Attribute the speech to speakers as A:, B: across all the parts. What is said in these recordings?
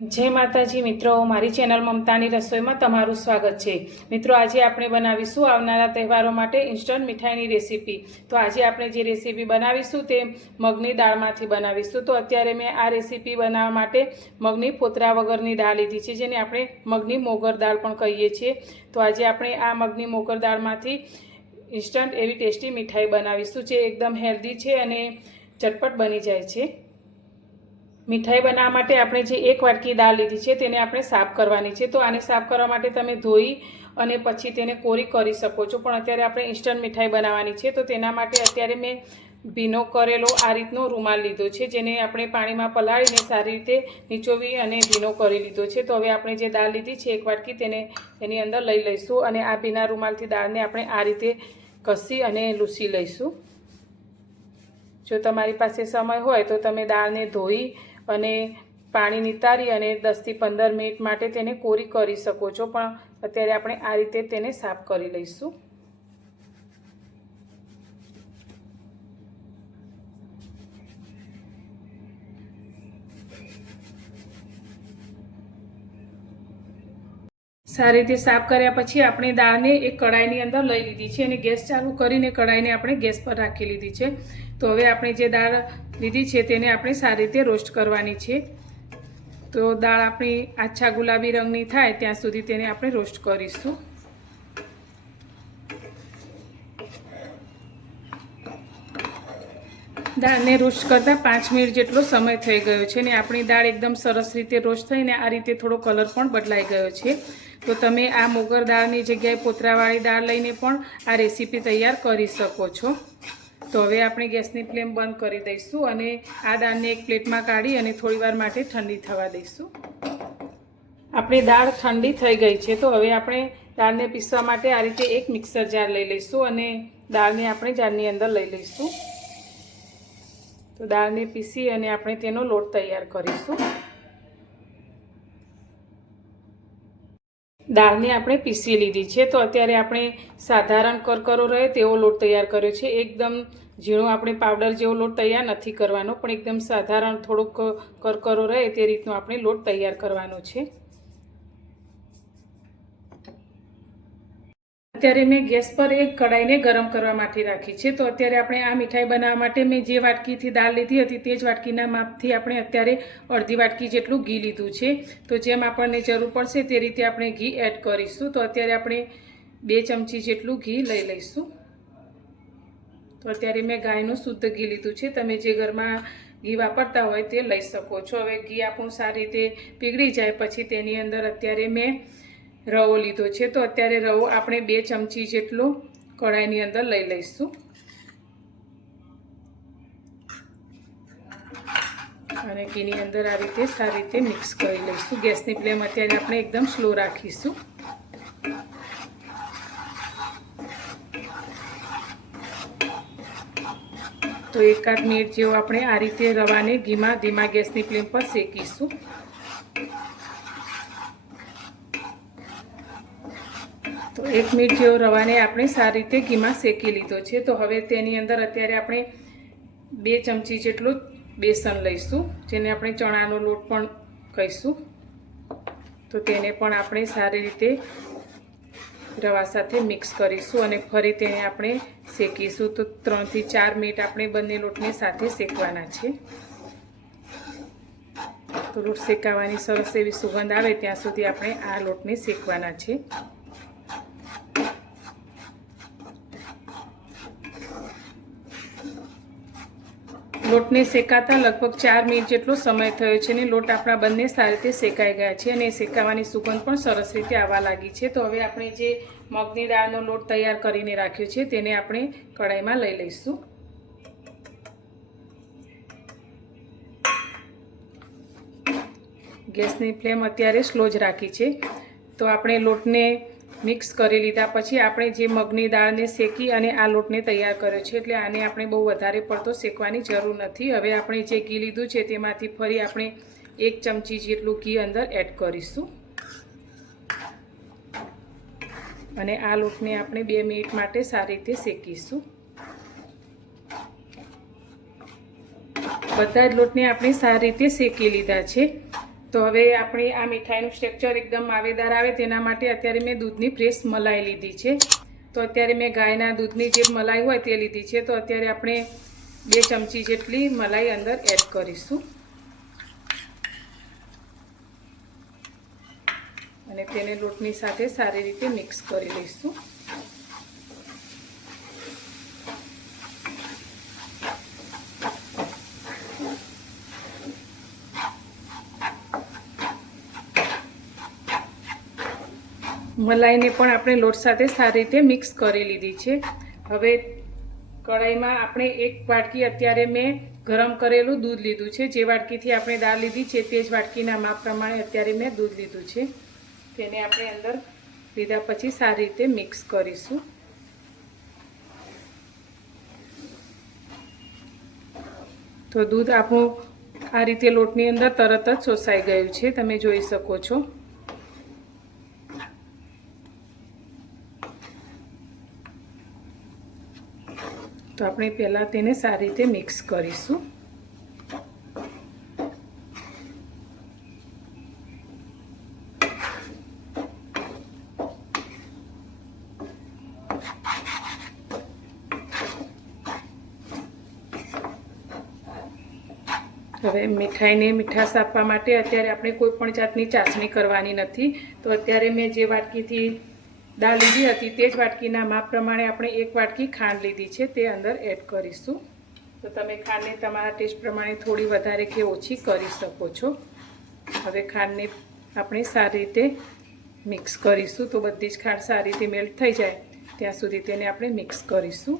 A: જય માતાજી મિત્રો, મારી ચેનલ મમતાની રસોઈમાં તમારું સ્વાગત છે. મિત્રો, આજે આપણે બનાવીશું આવનારા તહેવારો માટે ઇન્સ્ટન્ટ મીઠાઈની રેસીપી તો આજે આપણે જે રેસીપી બનાવીશું તે મગની દાળમાંથી બનાવીશું. તો અત્યારે મેં આ રેસીપી બનાવવા માટે મગની પોતરા વગરની દાળ લીધી છે, જેને આપણે મગની મોગર દાળ પણ કહીએ છીએ. તો આજે આપણે આ મગની મોગર દાળમાંથી ઇન્સ્ટન્ટ એવી ટેસ્ટી મીઠાઈ બનાવીશું, જે એકદમ હેલ્ધી છે અને ચટપટ બની જાય છે. મીઠાઈ બનાવવા માટે આપણે જે એક વાટકી દાળ લીધી છે તેને આપણે સાફ કરવાની છે. તો આને સાફ કરવા માટે તમે ધોઈ અને પછી તેને કોરી કરી શકો છો. પણ અત્યારે આપણે ઇન્સ્ટન્ટ મીઠાઈ બનાવવાની છે. તો તેના માટે અત્યારે મેં ભીનો કરેલો આ રીતનો રૂમાલ લીધો છે, જેને આપણે પાણીમાં પલાળીને સારી રીતે નીચોવી અને ભીનો કરી લીધો છે. તો હવે આપણે જે દાળ લીધી છે એક વાટકી તેને એની અંદર લઈ લઈશું અને આ ભીના રૂમાલથી દાળને આપણે આ રીતે કસી અને લૂસી લઈશું. જો તમારી પાસે સમય હોય તો તમે દાળને ધોઈ અને પાણી નિતારી અને દસથી પંદર મિનિટ માટે તેને કોરી કરી શકો છો. પણ અત્યારે આપણે આ રીતે તેને સાફ કરી લઈશું. સારી રીતે સાફ કર્યા પછી આપણે દાળને એક કડાઈની અંદર લઈ લીધી છે અને ગેસ ચાલુ કરીને કડાઈને આપણે ગેસ પર રાખી લીધી છે. તો હવે આપણે જે દાળ લીધી છે તેને આપણે સારી રીતે રોસ્ટ કરવાની છે. તો દાળ આપણી આછા ગુલાબી રંગની થાય ત્યાં સુધી તેને આપણે રોસ્ટ કરીશું. દાળને રોસ્ટ કરતાં પાંચ મિનિટ જેટલો સમય થઈ ગયો છે અને આપણી દાળ એકદમ સરસ રીતે રોસ્ટ થઈને આ રીતે થોડો કલર પણ બદલાઈ ગયો છે. તો તમે આ મોગર દાળની જગ્યાએ પોતરાવાળી દાળ લઈને પણ આ રેસીપી તૈયાર કરી શકો છો. તો હવે આપણે ગેસની ફ્લેમ બંધ કરી દઈશું અને આ દાળને એક પ્લેટમાં કાઢી અને થોડીવાર માટે ઠંડી થવા દઈશું. આપણી દાળ ઠંડી થઈ ગઈ છે, તો હવે આપણે દાળને પીસવા માટે આ રીતે એક મિક્સર જાર લઈ લઈશું અને દાળને આપણે જારની અંદર લઈ લઈશું. તો દાળને પીસી અને આપણે તેનો લોટ તૈયાર કરીશું. દાળને આપણે પીસી લીધી છે. તો અત્યારે આપણે સાધારણ કરકરો રહે તેવો લોટ તૈયાર કર્યો છે. એકદમ ઝીણો આપણે પાવડર જેવો લોટ તૈયાર નથી કરવાનો, પણ એકદમ સાધારણ થોડોક કરકરો રહે તે રીતનો આપણે લોટ તૈયાર કરવાનો છે. અત્યારે મેં ગેસ પર એક કડાઈને ગરમ કરવા માટે રાખી છે. તો અત્યારે આપણે આ મીઠાઈ બનાવવા માટે મેં જે વાટકીથી દાળ લીધી હતી તે જ વાટકીના માપથી આપણે અત્યારે અડધી વાટકી જેટલું ઘી લીધું છે. તો જેમ આપણને જરૂર પડશે તે રીતે આપણે ઘી એડ કરીશું. તો અત્યારે આપણે બે ચમચી જેટલું ઘી લઈ લઈશું. તો અત્યારે મેં ગાયનું શુદ્ધ ઘી લીધું છે. તમે જે ઘરમાં ઘી વાપરતા હોય તે લઈ શકો છો. હવે ઘી આપણું સારી રીતે પીગળી જાય. પછી તેની અંદર અત્યારે મેં રવો લીધો છે. તો અત્યારે રવો આપણે બે ચમચી જેટલો કઢાઈની અંદર લઈ લઈશું. અને ઘીની અંદર આ રીતે સારી રીતે મિક્સ કરી લઈશું. ગેસની ફ્લેમ અત્યારે આપણે એકદમ સ્લો રાખીશું. તો એકાદ મિનિટ જેવો આપણે આ રીતે રવાને ઘીમાં ધીમા ગેસની ફ્લેમ પર શેકીશું. તો એક મિનિટ જેવો રવાને આપણે સારી રીતે ઘીમાં શેકી લીધો છે. તો હવે તેની અંદર અત્યારે આપણે બે ચમચી જેટલું બેસન લઈશું, જેને આપણે ચણાનો લોટ પણ કહીશું. તો તેને પણ આપણે સારી રીતે રવા સાથે મિક્સ કરીશું અને ફરી તેને આપણે શેકીશું. તો ત્રણથી ચાર મિનિટ આપણે બંને લોટને સાથે શેકવાના છે. તો લોટ શેકાવાની સરસ એવી સુગંધ આવે ત્યાં સુધી આપણે આ લોટને શેકવાના છે. લોટને શેકાતા લગભગ ચાર મિનિટ જેટલો સમય થયો છે અને લોટ આપણા બંને સારી રીતે શેકાઈ ગયા છે અને શેકાવાની સુગંધ પણ સરસ રીતે આવવા લાગી છે. તો હવે આપણે જે મગની દાળનો લોટ તૈયાર કરીને રાખ્યો છે તેને આપણે કઢાઈમાં લઈ લઈશું. ગેસની ફ્લેમ અત્યારે સ્લો જ રાખી છે. તો આપણે લોટને મિક્સ કરી લીધા પછી આપણે જે મગની દાળને શેકી અને આ લોટને તૈયાર કર્યો છે, એટલે આને આપણે બહુ વધારે પડતો શેકવાની જરૂર નથી. હવે આપણે જે ઘી લીધું છે, તેમાંથી ફરી આપણે એક ચમચી જેટલું ઘી અંદર એડ કરીશું. અને આ લોટને આપણે બે મિનિટ માટે સારી રીતે શેકીશું. બધા જ લોટને આપણે સારી રીતે શેકી લીધા છે. તો હવે આપણી આ મીઠાઈનું સ્ટ્રક્ચર એકદમ માવેદાર આવે તેના માટે અત્યારે મેં દૂધની ફ્રેશ મલાઈ લીધી છે. તો અત્યારે મેં ગાયના દૂધની જે મલાઈ હોય તે લીધી છે. તો અત્યારે આપણે બે ચમચી જેટલી મલાઈ અંદર એડ કરીશું. અને તેને લોટની સાથે સારી રીતે મિક્સ કરી લઈશું. મલાઈને પણ આપણે લોટ સાથે સારી રીતે મિક્સ કરી લીધી છે. હવે કઢાઈમાં આપણે એક વાટકી અત્યારે મેં ગરમ કરેલું દૂધ લીધું છે. જે વાટકીથી આપણે દાળ લીધી છે તે જ વાટકીના માપ પ્રમાણે અત્યારે મેં દૂધ લીધું છે. તેને આપણે અંદર લીધા પછી સારી રીતે મિક્સ કરીશું. તો દૂધ આપણું આ રીતે લોટની અંદર તરત જ શોષાઈ ગયું છે. તમે જોઈ શકો છો. તો આપણે પહેલાં તેને સારી રીતે મિક્સ કરીશું. હવે મીઠાઈને મીઠાશ આપવા માટે અત્યારે આપણે કોઈ પણ જાતની ચાસણી કરવાની નથી. તો અત્યારે મેં જે વાટકીથી દાળ લીધી હતી તે જ વાટકીના માપ પ્રમાણે આપણે એક વાટકી ખાંડ લીધી છે તે અંદર એડ કરીશું. તો તમે ખાંડને તમારા ટેસ્ટ પ્રમાણે થોડી વધારે કે ઓછી કરી શકો છો. હવે ખાંડને આપણે સારી રીતે મિક્સ કરીશું. તો બધી જ ખાંડ સારી રીતે મેલ્ટ થઈ જાય. ત્યાં સુધી તેને આપણે મિક્સ કરીશું.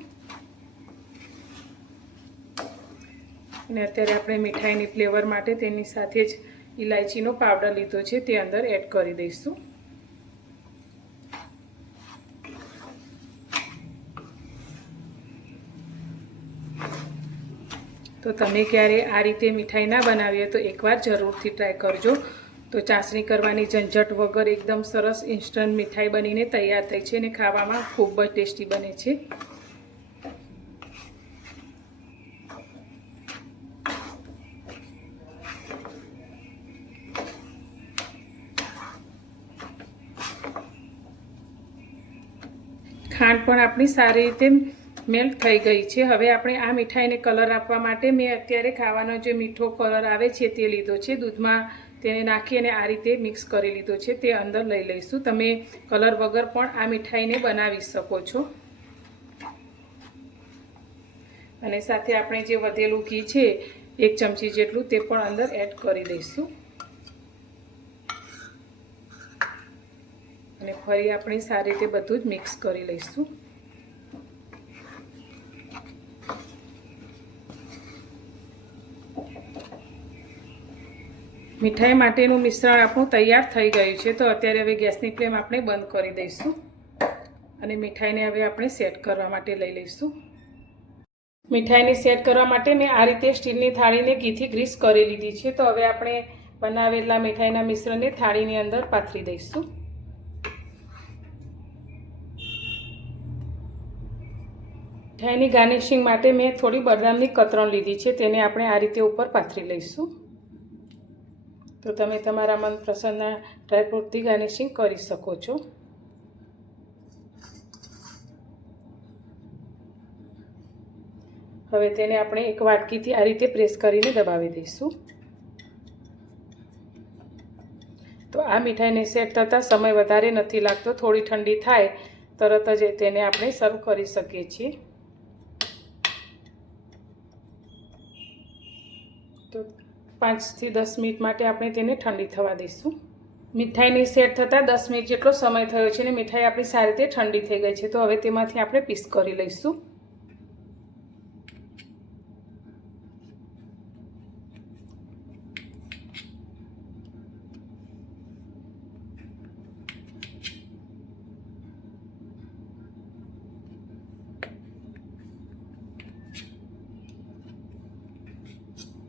A: અને અત્યારે આપણે મીઠાઈની ફ્લેવર માટે તેની સાથે જ ઇલાયચીનો પાવડર લીધો છે તે અંદર એડ કરી દઈશું. તો તમે ક્યારે આ રીતે મીઠાઈ ના બનાવીએ તો એકવાર જરૂરથી ટ્રાય કરજો. તો ચાસણી કરવાની ઝંઝટ વગર એકદમ સરસ ઇન્સ્ટન્ટ મીઠાઈ બનીને તૈયાર થઈ છે અને ખાવામાં ખૂબ જ ટેસ્ટી બને છે. ખાંડ પણ આપણી સારી રીતે મેલ્ટ થઈ ગઈ છે. હવે આપણે આ મીઠાઈને કલર આપવા માટે મેં અત્યારે ખાવાનો જે મીઠો કલર આવે છે તે લીધો છે. દૂધમાં તેને નાખી અને આ રીતે મિક્સ કરી લીધો છે. તે અંદર લઈ લઈશું. તમે કલર વગર પણ આ મીઠાઈને બનાવી શકો છો. અને સાથે આપણે જે વધેલું ઘી છે, એક ચમચી જેટલું તે પણ અંદર એડ કરી દઈશું. અને ફરી આપણે સારી રીતે બધું જ મિક્સ કરી લઈશું. મીઠાઈ માટેનું મિશ્રણ આપણું તૈયાર થઈ ગયું છે. તો અત્યારે હવે ગેસની ફ્લેમ આપણે બંધ કરી દઈશું. અને મીઠાઈને હવે આપણે સેટ કરવા માટે લઈ લઈશું. મીઠાઈને સેટ કરવા માટે મેં આ રીતે સ્ટીલની થાળીને ઘીથી ગ્રીસ કરી લીધી છે. તો હવે આપણે બનાવેલા મીઠાઈના મિશ્રણને થાળીની અંદર પાથરી દઈશું. મીઠાઈની ગાર્નિશિંગ માટે મેં થોડી બદામની કતરણ લીધી છે, તેને આપણે આ રીતે ઉપર પાથરી લઈશું. તો તમે તમારા મનપસંદના ડ્રાયફ્રૂટથી ગાર્નિશિંગ કરી શકો છો. હવે તેને આપણે એક વાટકીથી આ રીતે પ્રેસ કરીને દબાવી દઈશું. તો આ મીઠાઈને સેટ થતાં સમય વધારે નથી લાગતો, થોડી ઠંડી થાય, તરત જ તેને આપણે સર્વ કરી શકીએ છીએ. તો પાંચથી દસ મિનિટ માટે આપણે તેને ઠંડી થવા દઈશું. મીઠાઈની સેટ થતાં દસ મિનિટ જેટલો સમય થયો છે અને મીઠાઈ આપણી સારી રીતે ઠંડી થઈ ગઈ છે, તો હવે તેમાંથી આપણે પીસ કરી લઈશું.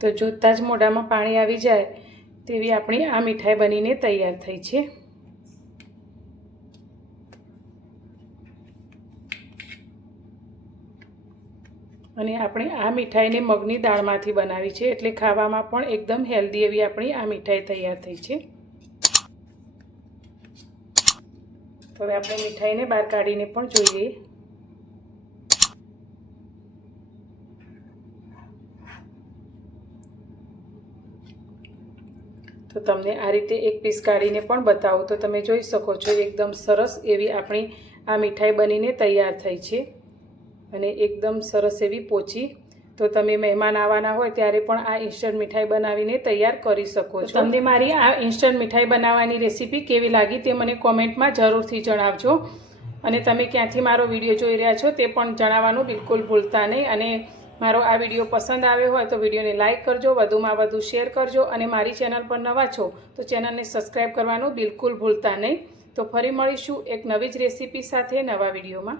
A: તો જોતાં જ મોઢામાં પાણી આવી જાય તેવી આપણી આ મીઠાઈ બનીને તૈયાર થઈ છે. અને આપણે આ મીઠાઈને મગની દાળમાંથી બનાવી છે એટલે ખાવામાં પણ એકદમ હેલ્ધી એવી આપણી આ મીઠાઈ તૈયાર થઈ છે. હવે આપણે મીઠાઈને બહાર કાઢીને પણ જોઈએ. તો તમને આ રીતે એક પીસ કાઢીને પણ બતાવું. તો તમે જોઈ શકો છો એકદમ સરસ એવી આપણી આ મીઠાઈ બનીને તૈયાર થઈ છે અને એકદમ સરસ એવી પોચી. તો તમે મહેમાન આવવાના હોય ત્યારે પણ આ ઇન્સ્ટન્ટ મીઠાઈ બનાવીને તૈયાર કરી શકો છો. તમને મારી આ ઇન્સ્ટન્ટ મીઠાઈ બનાવવાની રેસીપી કેવી લાગી તે મને કોમેન્ટમાં જરૂરથી જણાવજો. અને તમે ક્યાંથી મારો વીડિયો જોઈ રહ્યા છો તે પણ જણાવવાનું બિલકુલ ભૂલતા નહીં. અને મારો આ વીડિયો પસંદ આવ્યો હોય તો વિડીયોને લાઇક કરજો, વધુમાં વધુ શેર કરજો અને મારી ચેનલ પર નવા છો તો ચેનલને સબસ્ક્રાઈબ કરવાનું બિલકુલ ભૂલતા નહીં. તો ફરી મળીશું એક નવી જ રેસીપી સાથે નવા વિડીયોમાં.